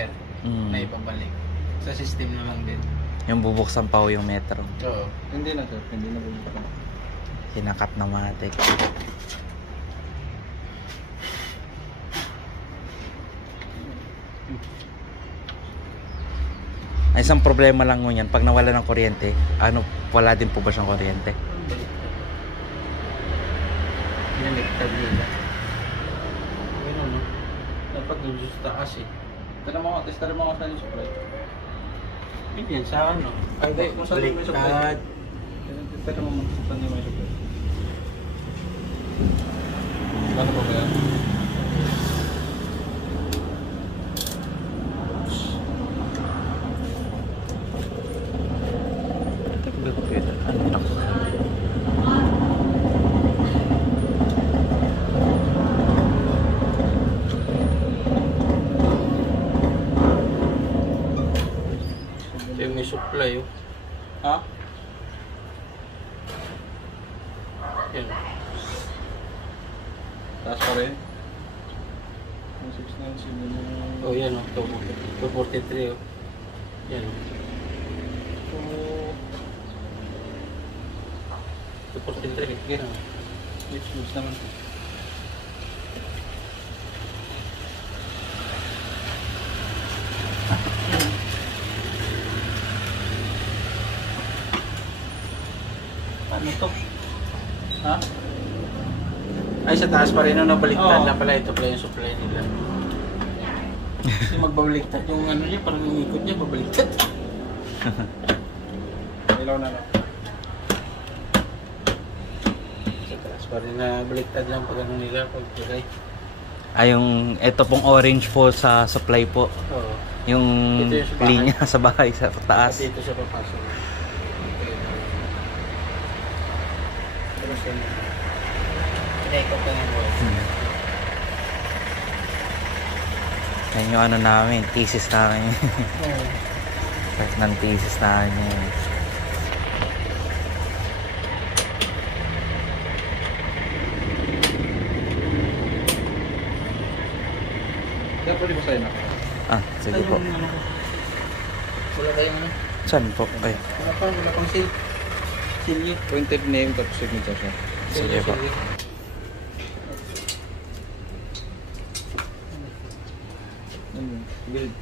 wire na ibabalik. Sa system na lang din. Yung bubuksan pa yung metro. Oo. Hindi na sir, hindi na bubuksan. Hinakat na matik. Ay, isang problema lang mo yan. Pag nawala ng kuryente, ano, wala din po ba siyang kuryente? Pinaliktad nila. Ganun, no? Dapat doon sa taas eh. Testa mo nga saan yung supply. Hindi yan, sa ano? Ay, kung saan yung may supply. Testa mo kung saan yung may supply. Ano ba ba yan? Yung may supply, oh. Ha? Yan. Taas pa rin? 169, oh, yan, oh. 243, oh. Yan, oh. 243, ganun. Which moves naman. Ano to? Ha? Ay, sa taas pa rin na nabaliktad na pala. Ito pala yung supply nila. Kasi magbabaliktad yung ano niya, parang yung ikot niya, babaliktad. Ilaw na lang. Sa taas pa rin na baliktad lang pag ano nila, pagbigay. Ay, yung ito pong orange po sa supply po. Oo. Yung linya sa bahay sa taas. Dito siya papasok. Pinaikot lang yung wall. Yan yung ano namin, thesis namin. Start ng thesis namin yun. Kaya pwede ba sa'yo na? Ah, sige po. Wala kayong ano? Saan po? Ay, Wala pang seal. Seal yun. Pointed name tapos signature siya. sige po. Build.